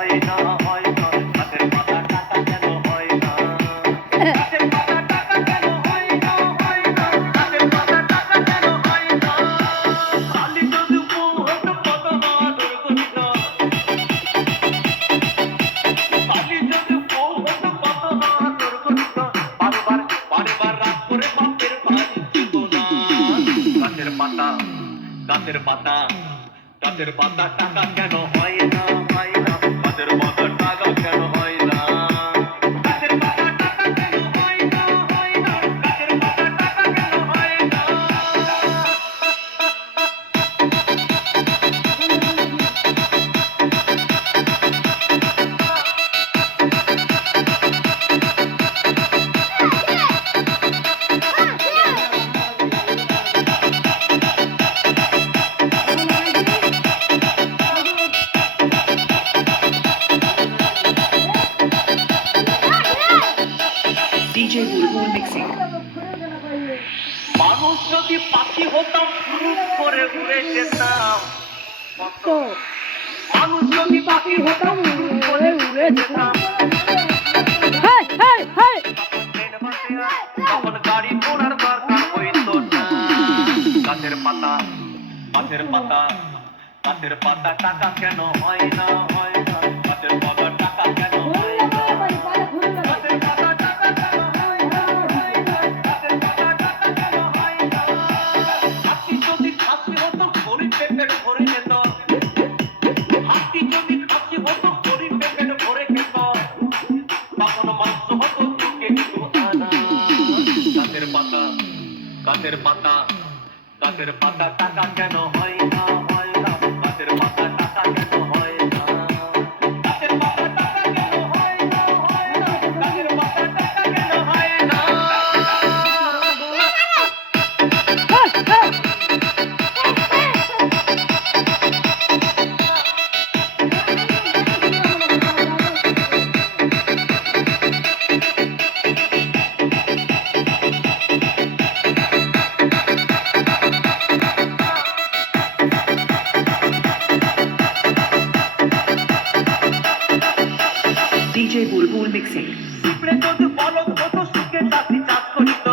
হয় না হয় না গাছের পাতা টাকা কেন হয় না গাছের পাতা টাকা কেন হয় না হয় না গাছের পাতা টাকা কেন হয় না খালি যদি বউ হতো কত না দুর্গন্ধ খালি যদি বউ হতো কত না দুর্গন্ধ বারবার বারবার রাত করে বাপের বাড়ি যেত না গাছের পাতা গাছের পাতা গাছের পাতা টাকা কেন হয় না হয় না গাছের পাতা টাকা কেন হয় না গাছের পাতা টাকা কেন হয় না হয় না গাছের পাতা টাকা কেন হয় না DJ Bulbul Mixing. মানুষ যদি পাখি হতাম ফুরুক করে উড়ে যেতাম মানুষ যদি পাখি হতাম ফুরুক করে উড়ে যেতাম তখন গাড়ি ঘোড়ার দরকার হইতো না গাছের পাতা গাছের পাতা গাছের পাতা টাকা কেন হয় না হয় না গাছের পাতা টাকা কেন হয় না গাছের পাতা টাকা কেন হয় না হয় না গাছের পাতা টাকা কেন হয় না হাতি যদি খাসি হতো গরিব পেটের ভরে যেত হাতি যদি খাসি হতো গরিব পেটের ভরে খেত তখন মাংস হতো চুকে দিত আনা গাছের পাতা গাছের পাতা গাছের পাতা টাকা কেন হয় না হয় না গাছের পাতা টাকা কেন হয় না গাছের পাতা টাকা কেন হয় না হয় না গাছের পাতা টাকা কেন হয় না DJ Bulbul Mixing. পিঁপড়ে যদি বলদ হতো সুখে চাষি চাষ করিত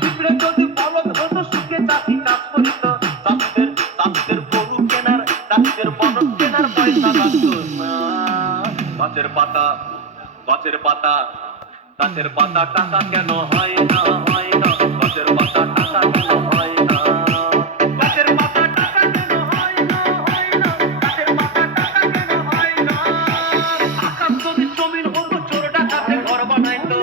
পিঁপড়ে যদি বলদ হতো সুখে চাষি চাষ করিত চাষিদের গরু কেনার চাষিদের বলদ কেনার পয়সা লাগতো না গাছের পাতা গাছের পাতা গাছের পাতা টাকা কেন হয় না হয় না গাছের পাতা টাকা কেন হয় না গাছের পাতা টাকা কেন হয় না হয় না গাছের পাতা টাকা কেন হয় না আকাশ যদি জমিন হতো চোর ডাকাতে ঘর বানাইতো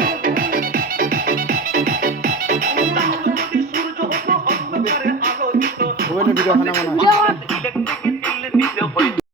চাঁদ যদি সূর্য হতো অন্ধকারে আলো দিত ভিডিও বানাবো না। ইলেকট্রিক